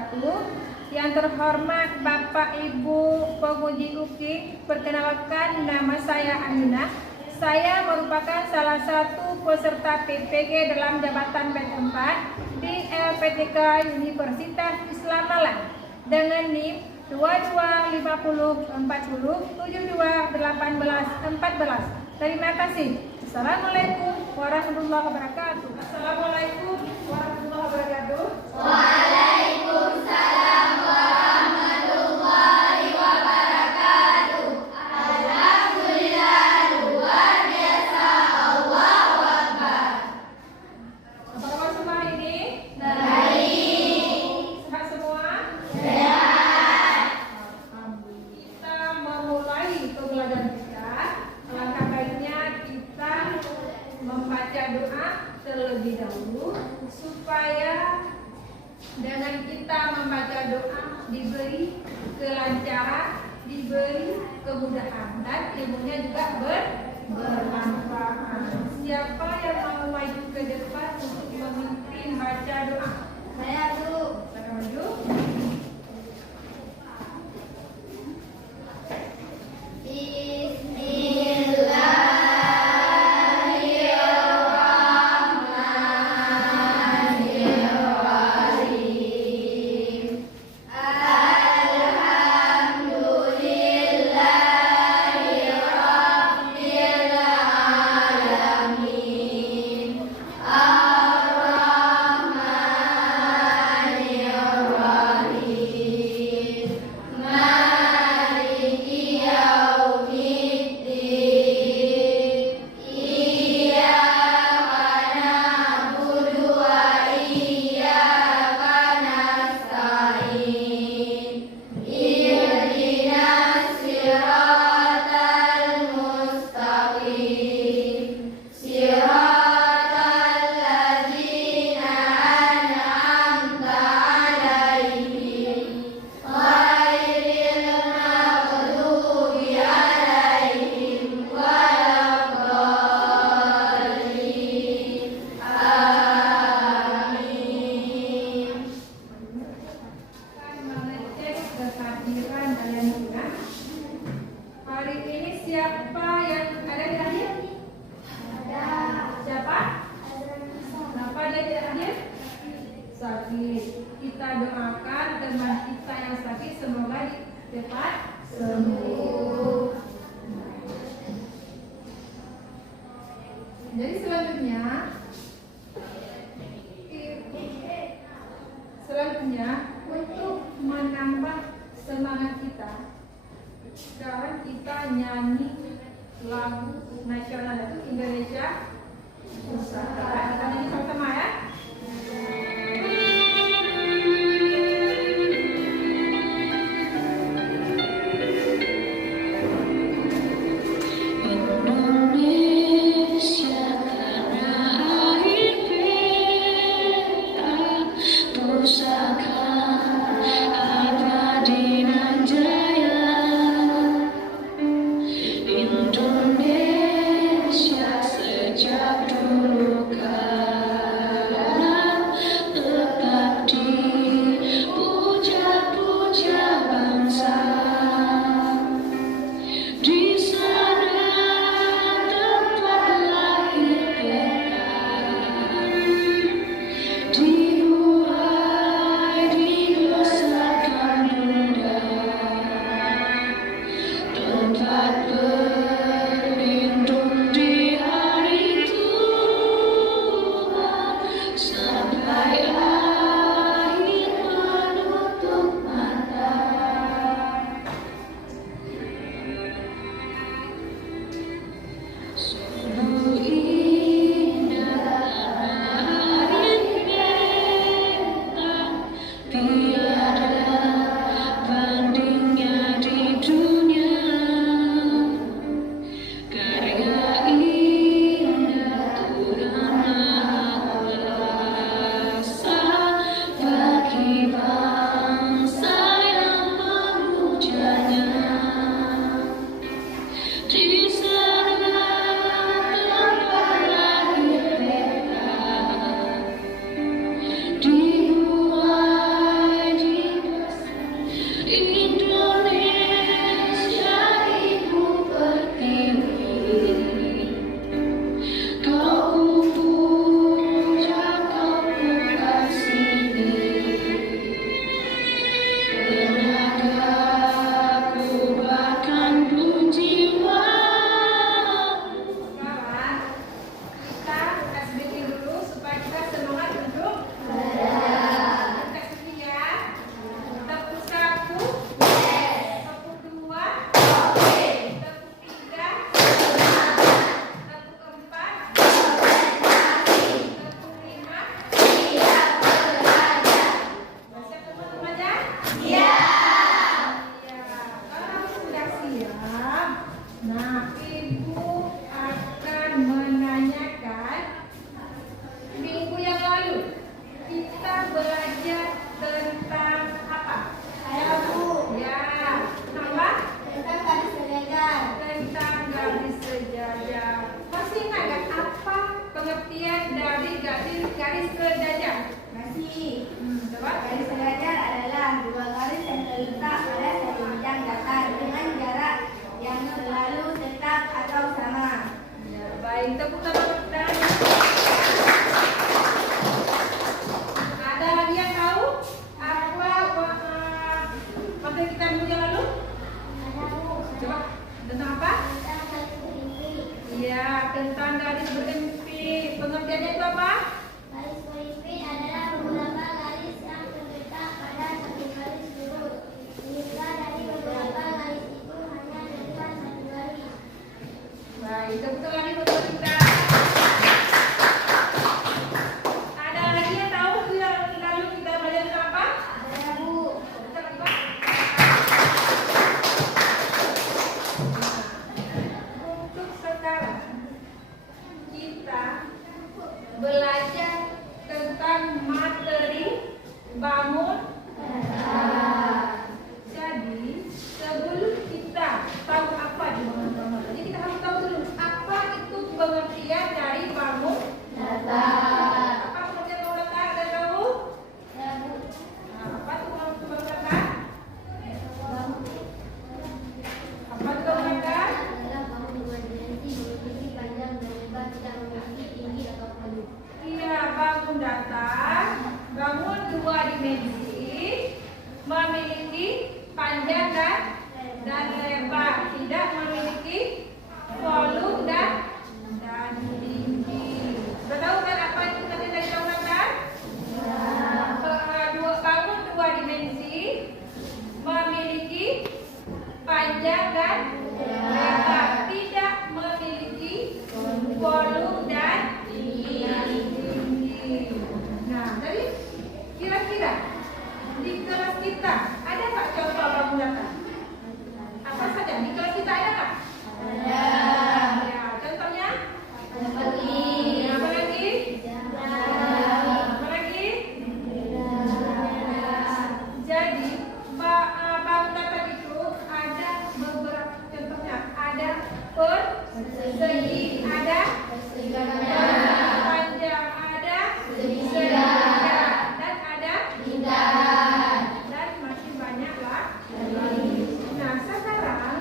wabarakatuh. Yang terhormat Bapak Ibu Penguji UKI, perkenalkan nama saya Aminah. Saya merupakan salah satu peserta PPG dalam jabatan B4 di LPTK Universitas Islam Malang dengan NIM 225040721814. Terima kasih. Assalamualaikum warahmatullahi wabarakatuh. Assalamualaikum warahmatullahi wabarakatuh. Waalaikumsalam warahmatullahi wabarakatuh. Alhamdulillah, luar biasa, Allahu Akbar. Apa kabar semua hari ini? Baik. Sehat semua? Sehat. Kita memulai pembelajaran kita. Alangkah baiknya kita membaca doa terlebih dahulu supaya dengan kita membaca doa diberi kelancaran, diberi kemudahan dan ilmunya juga bermanfaat. Siapa yang mau maju ke depan untuk memimpin baca doa? Saya dulu. Silakan maju. Hari ini siapa yang ada di hadir? Ada. Siapa? Kenapa dia tidak hadir? Sakit. Kita doakan teman kita yang sakit semoga cepat sembuh. Jadi selanjutnya untuk menambah semangat kita, sekarang kita nyanyi lagu nasional itu Indonesia Pusaka. Kita nyanyi sama-sama ya. Indonesia tanah air beta, pusaka abadi nan jaya. Indonesia sejak dulu kala TV. Coba. Garis sejajar adalah dua garis yang terletak pada satu bidang datar dengan jarak yang selalu tetap atau sama. Ya, baik, tepuk tangan. Ada lagi yang tahu apa materi kita minggu yang lalu? Coba, tentang apa? Iya, tentang garis berempit. Pengertiannya itu apa? Garis berempit adalah beberapa garis yang terletak pada satu garis lurus. Jika dari beberapa garis itu hanya terdapat satu garis. Baik, tepuk tangan lagi buat kita. Ada lagi yang tahu yang lalu kita belajar tentang apa? Ada Bu. Kita lagi, Pak. Untuk sekarang kita belajar tentang materi bangun. Jadi sebelum kita tahu apa itu bangun, jadi kita harus tahu dulu apa itu pengertian dari bangun. Apa pengertian bangun datar? Ada tahu? Nah, apa itu bangun datar? Apa itu bangun datar? Adalah bangun dua dimensi memiliki panjang dan lebar tidak memiliki tinggi atau pendek. Iya, bangun datar, bangun dua dimensi, memiliki panjang dan lebar, tidak memiliki volume dan tinggi. Sudah tahu kan apa itu tadi dari bangun datar? Bangun dua dimensi, memiliki panjang dan lebar, tidak memiliki volume dan tinggi. Nah, tadi kira-kira di kelas kita ada nggak contoh bangun datar? Apa saja di kelas kita ada nggak? Ada. Ya, contohnya? Seperti Apa lagi? Apa lagi? Jadi bangun datar itu ada beberapa contohnya. Ada persegi, ada panjang, ada segitiga, dan ada dan masih banyak lah. Nah, sekarang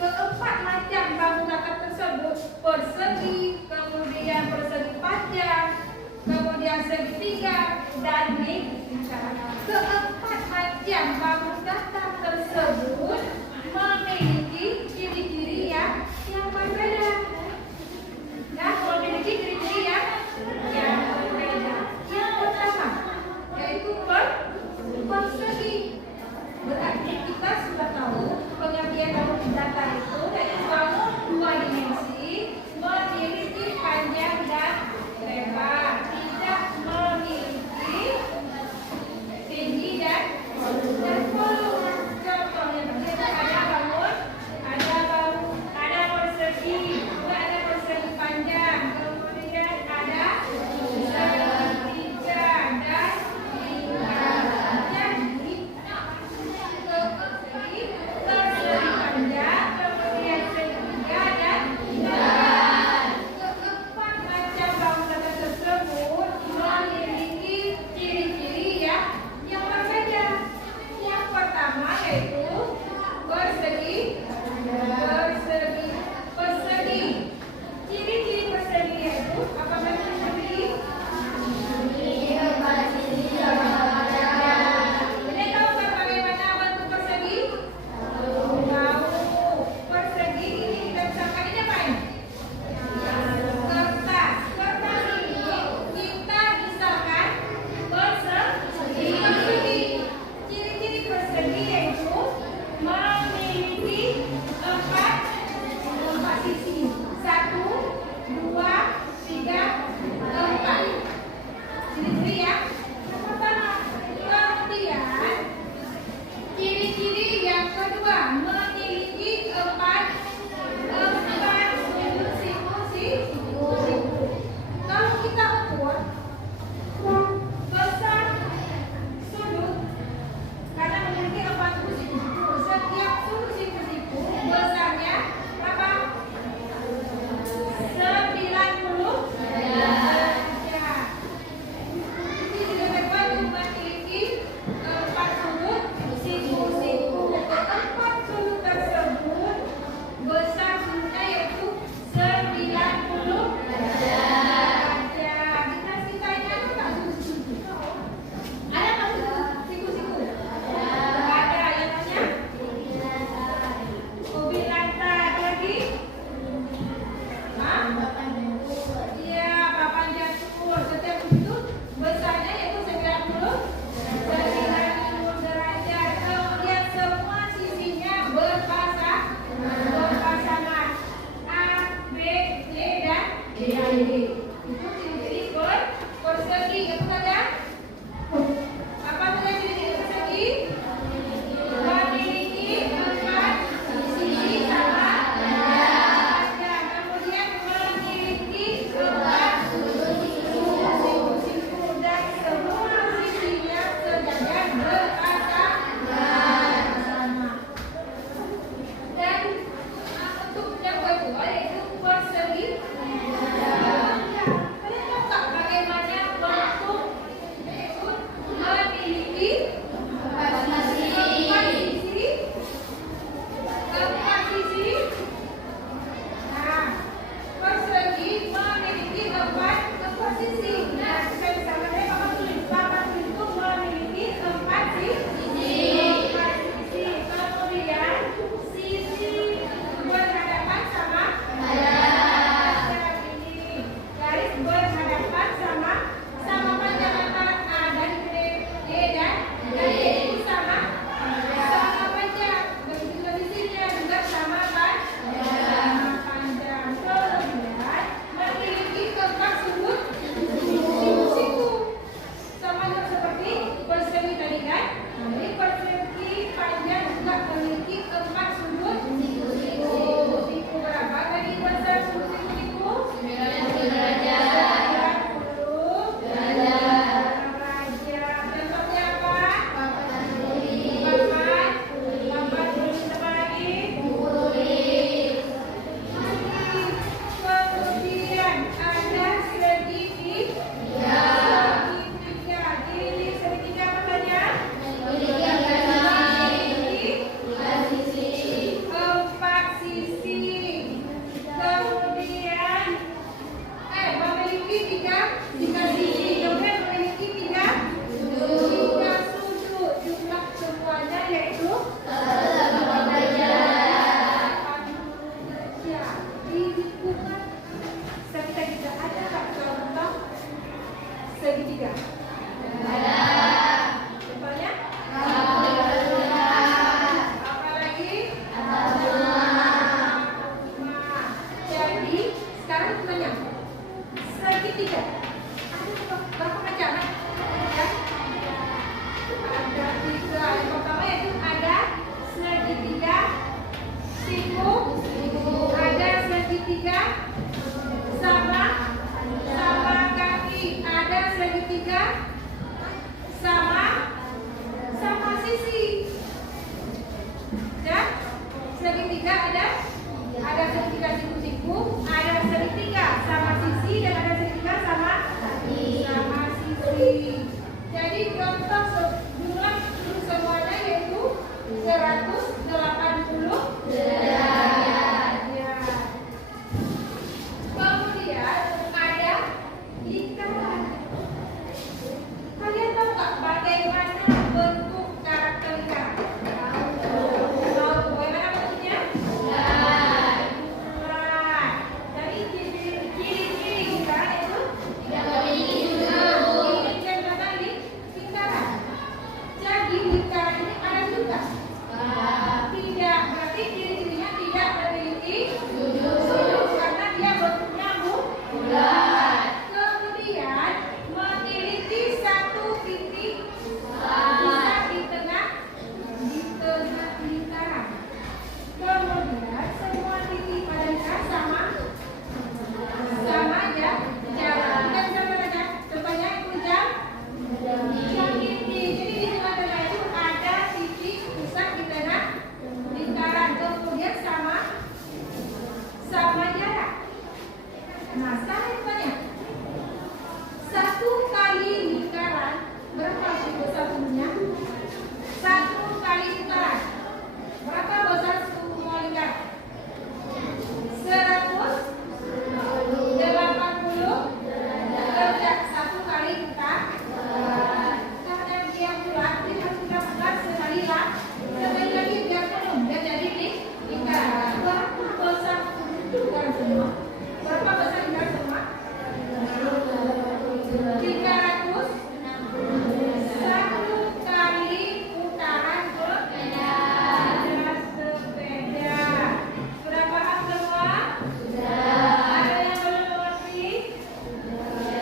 keempat macam bangun datar tersebut, persegi, kemudian persegi panjang, kemudian segitiga dan lingkar. Keempat macam bangun datar tersebut memiliki ciri-ciri yang berbeda. Dan memiliki ciri-ciri yang berbeda. Yang pertama yaitu persegi. Berarti kita sudah tahu pengertian bangun datar itu yaitu bangun dua dimensi, memiliki panjang dan lebar, tidak memiliki tinggi dan volume. Contohnya segitiga? Contohnya? Apa lagi? Jadi sekarang tanya segitiga. Ada berapa macam? Ya? Ada 3. Yang pertama yaitu ada segitiga siku, ada segitiga sama kaki, ada segitiga sama sisi. Ya, segitiga ada segitiga siku-siku, ada segitiga sama sisi, dan ada segitiga sama sisi. Jadi contoh jumlah semuanya yaitu 180 derajat. Ya. Kemudian ada lingkaran. Kalian tahu nggak bagaimana bentuk karakter lingkaran? Tahu bagaimana bentuknya? Bulat. Jadi ciri-ciri lingkaran itu tidak memiliki lingkaran. Jadi lingkaran ini ada juga? Tidak, berarti ciri-cirinya tidak memiliki sudut karena dia bentuknya bulat. Kemudian memiliki satu titik bisa di tengah lingkaran. Kemudian semua titik pada lingkaran sama aja jalan. Kita bisa belajar. Contohnya itu jam titik. Jadi di tengah-tengah itu ada titik pusat di tengah lingkaran. Kemudian sama jarak. Nah, sekarang tanya, 1 kali lingkaran berapa besar sumbernya? 1 kali lingkaran berapa besar semua lingkaran? 180 derajat. 1 kali lingkaran. Karena dia bulat, dia harus kita bulat sekali lagi biar penuh. Dia jadi lingkaran. Berapa besar lingkaran semua? Berapa besar lingkaran semua? 300. 1 kali putaran sepeda. Sudah paham semua? Ada yang belum mengerti?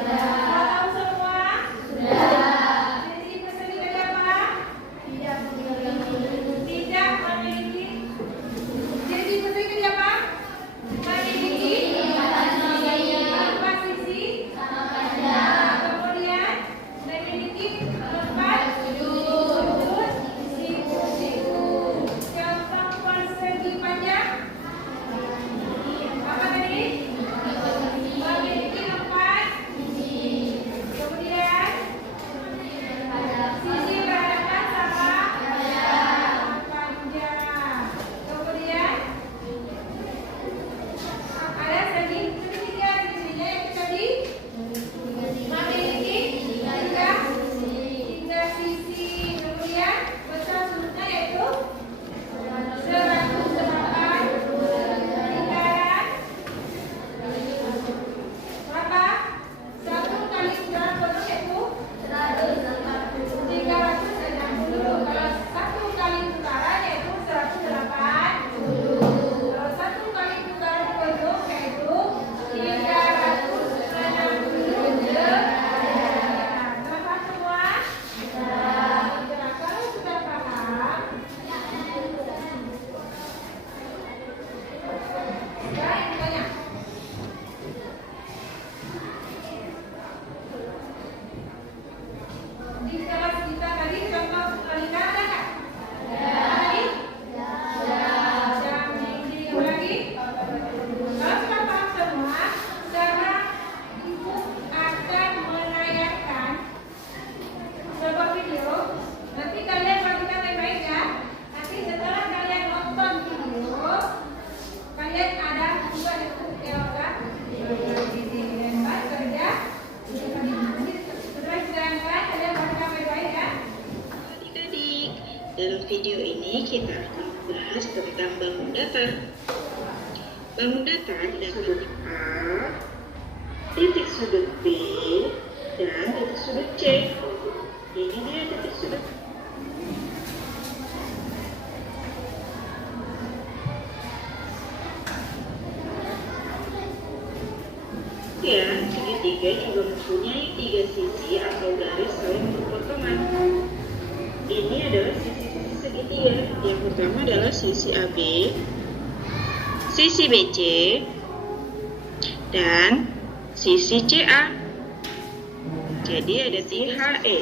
Tahu semua? Jadi pesan tadi apa? Tidak memiliki. Jadi pesan tadi apa? Memiliki empat sisi. Kemudian memiliki 4 sudut siku. Contoh persegi panjang apa tadi? Memiliki 4 sisi. Kemudian sisi berhadapan sama panjang. Kemudian ada segitiga sisinya yang tadi memiliki 3 sisi. Kemudian besar sudutnya yaitu 108 lingkaran. Berapa? 1 kali lingkaran penuh yaitu 360. Kalau 1 kali putaran yaitu 180. Kalau 1 kali putaran penuh yaitu 360 derajat. Berapa semua? Kalau sudah paham, sekarang yang ditanya. Di kelas kita tadi contoh lingkaran ada nggak? Tadi? Jam dinding lagi. Kalau sudah paham semua, sekarang ibu akan menayangkan sebuah video. Nanti kalian perhatikan baik-baik ya. Nanti setelah kalian nonton video, kalian ada juga dialogkan baik kerja. Setelah sedangkan kalian perhatikan baik-baik ya. Adik-adik, dalam video ini kita akan membahas tentang bangun datar. Bangun datar dapat A, titik sudut B, dan titik Ini dia titik sudut. Ya, segitiga juga mempunyai 3 sisi atau garis saling berpotongan. Ini adalah sisi-sisi segitiga. Yang pertama adalah sisi AB, sisi BC, dan sisi CA. Jadi ada THE.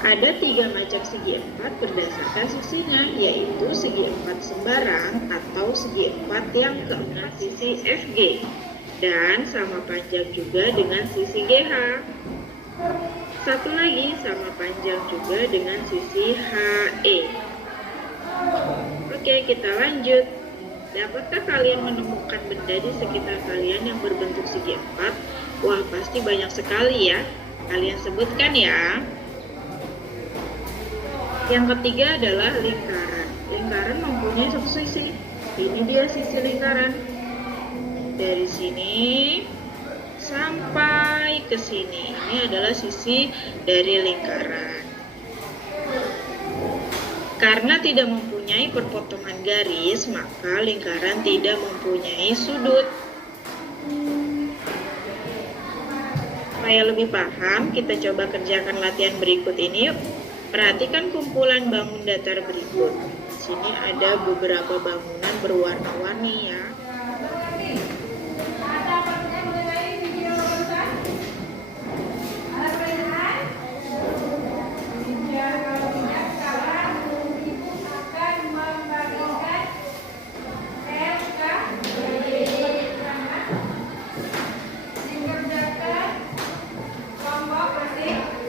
Ada 3 macam segi empat berdasarkan sisinya, yaitu segi empat sembarang atau segi empat yang keempat sisi FG, dan sama panjang juga dengan sisi GH. Satu lagi sama panjang juga dengan sisi HE. Oke, kita lanjut. Dapatkah kalian menemukan benda di sekitar kalian yang berbentuk segi empat? Wah, pasti banyak sekali ya. Kalian sebutkan ya. Yang ketiga adalah lingkaran. Lingkaran mempunyai satu sisi. Ini dia sisi lingkaran. Dari sini sampai ke sini. Ini adalah sisi dari lingkaran. Karena tidak mempunyai perpotongan garis, maka lingkaran tidak mempunyai sudut. Supaya lebih paham, kita coba kerjakan latihan berikut ini yuk. Perhatikan kumpulan bangun datar berikut. Di sini ada beberapa bangunan berwarna-warni ya. Ada pertanyaan mengenai video barusan? Ada pertanyaan? Jika kalau tidak, sekarang ibu akan membagikan LK dikerjakan kelompok masing.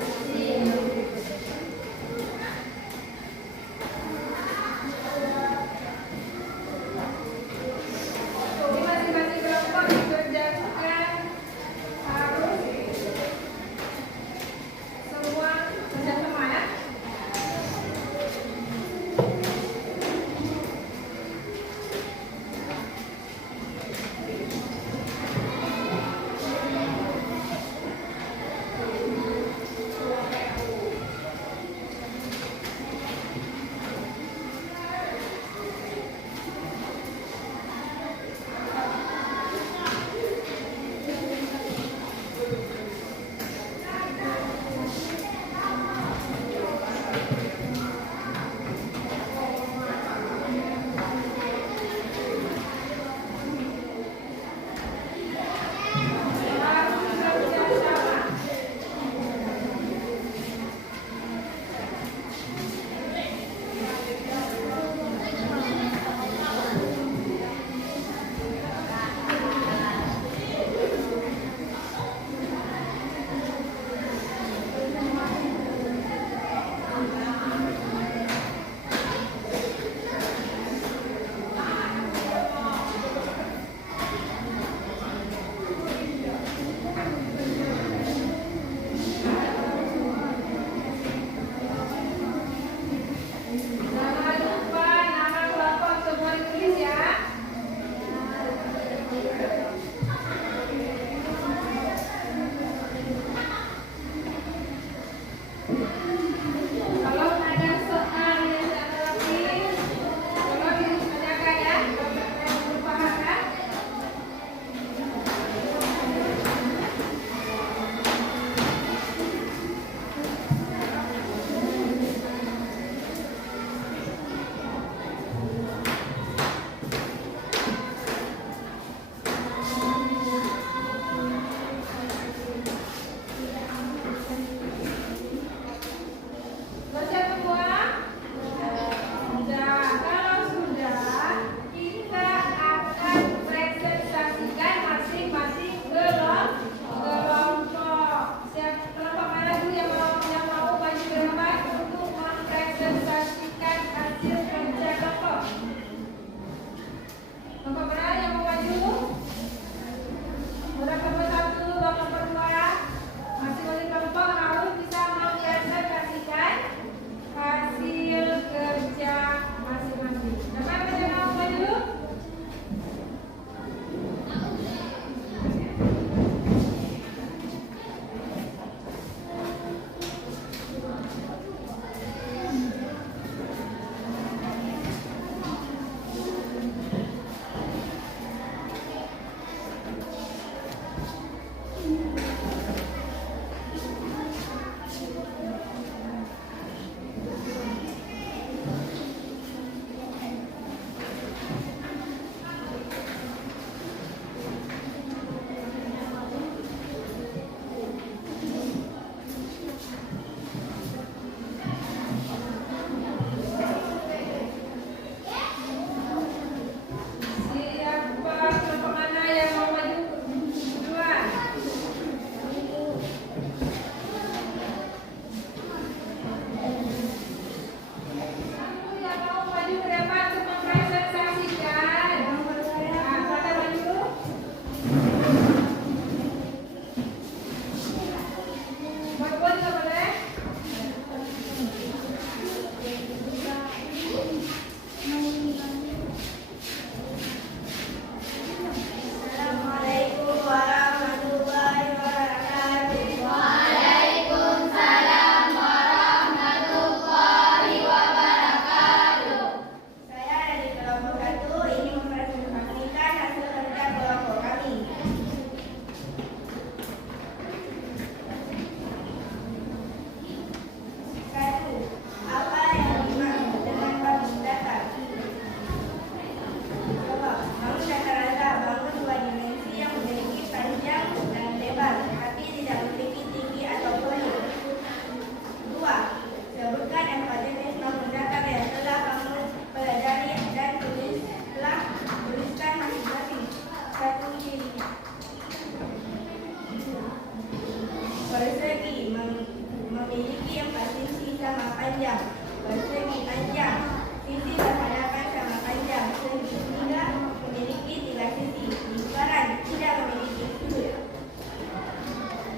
panjang, bersegi panjang, sisi berhadapan sama panjang, segitiga memiliki 3 sisi, lingkaran tidak memiliki sudut.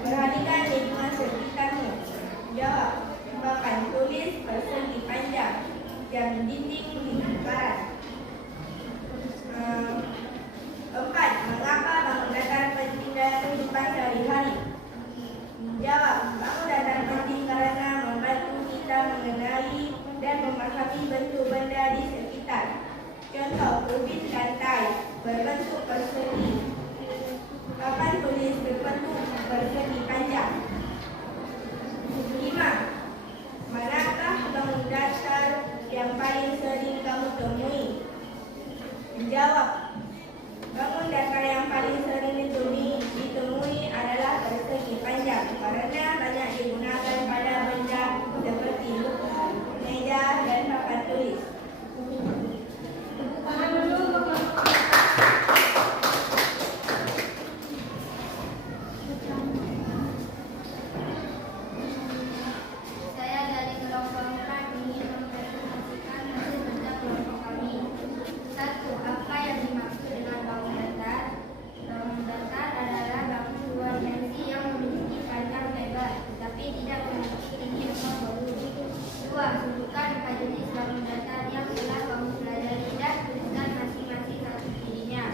Perhatikan lingkungan sekitarmu. Jawab. Papan tulis persegi panjang, jam dinding lingkaran. 4. Mengapa bangun datar penting dalam kehidupan sehari-hari? Jawab. Bangun datar penting karena membantu kita mengenali dan memahami bentuk benda di sekitar. Contoh, ubin lantai berbentuk persegi. Papan tulis berbentuk persegi panjang. 5. Manakah bangun datar yang paling sering kamu temui? Jawab. Bangun datar yang paling sering ditemui adalah persegi panjang karena banyak digunakan pada benda seperti buku, meja, dan papan tulis. Tangan dulu. Saya dari kelompok 4 ingin mempresentasikan hasil kerja kelompok kami. 1. Apa yang dimaksud dengan bangun datar? Bangun datar adalah bangun dua dimensi yang memiliki panjang lebar, tetapi tidak memiliki tinggi atau volume. 2. Tunjukkan 4 jenis bangun datar yang telah kamu pelajari dan tuliskan masing-masing satu cirinya.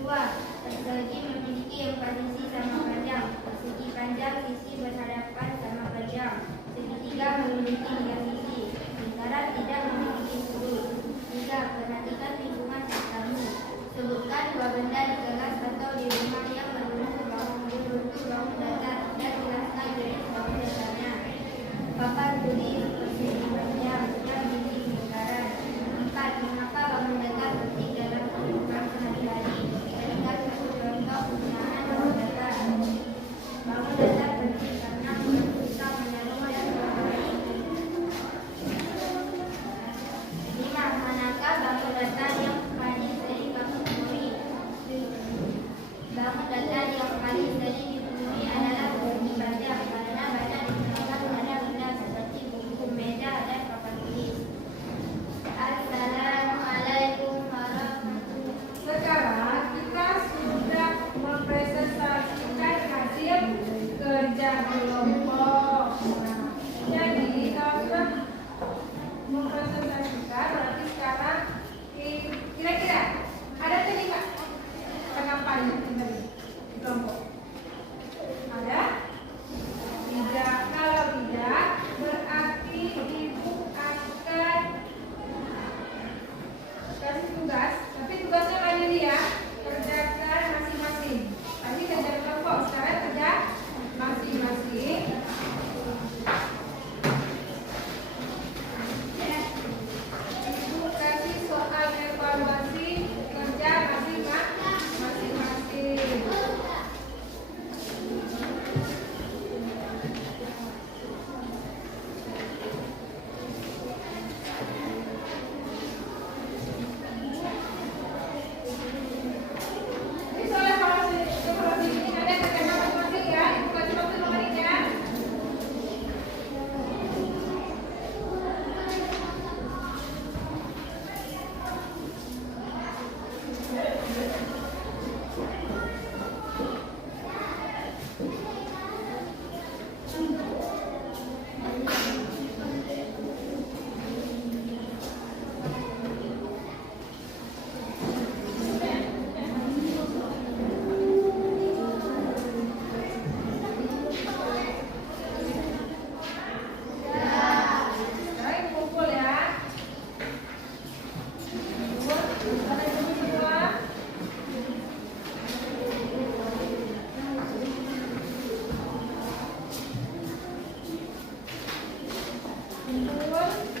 2. Persegi memiliki 4 sisi sama panjang. Persegi panjang sisi berhadapan sama panjang. Segitiga memiliki 3 sisi. Lingkaran tidak memiliki sudut. 3. Perhatikan lingkungan sekitarmu. Sebutkan 2 benda di kelas atau di rumah yang berbentuk bangun datar dan jelaskan jenis bangun datarnya. Papan tulis persegi panjang yang dinding lingkaran. 4. Mengapa bangun datar penting dalam kehidupan sehari-hari? Berikan satu contoh penggunaan bangun datar. Bangun datar penting karena membantu kita menyaring dan memahami. 5. Manakah bangun datar yang paling sering kamu temui? Bangun datar yang paling sering ditemui adalah persegi panjang karena banyak digunakan pada benda seperti buku, meja, dan papan tulis. Assalamualaikum warahmatullahi wabarakatuh. Sekarang kita sudah mempresentasikan hasil kerja kelompok. Nah, jadi kalau sudah mempresentasikan, berarti sekarang kira-kira ada tadi Kak? Kenapa ini tadi di kelompok? Ada? Tidak. Kalau tidak, berarti ibu akan kasih tugas, tapi tugasnya mandiri ya, kerjakan masing-masing. Tadi kerja kelompok, sekarang kerja masing-masing. Ibu kasih soal evaluasi kerja masing-masing. Ini soal evaluasi ini ada kerja masing-masing ya. Ibu kasih waktu nomornya. Sekarang kumpul ya. Kumpul semua. Kumpul.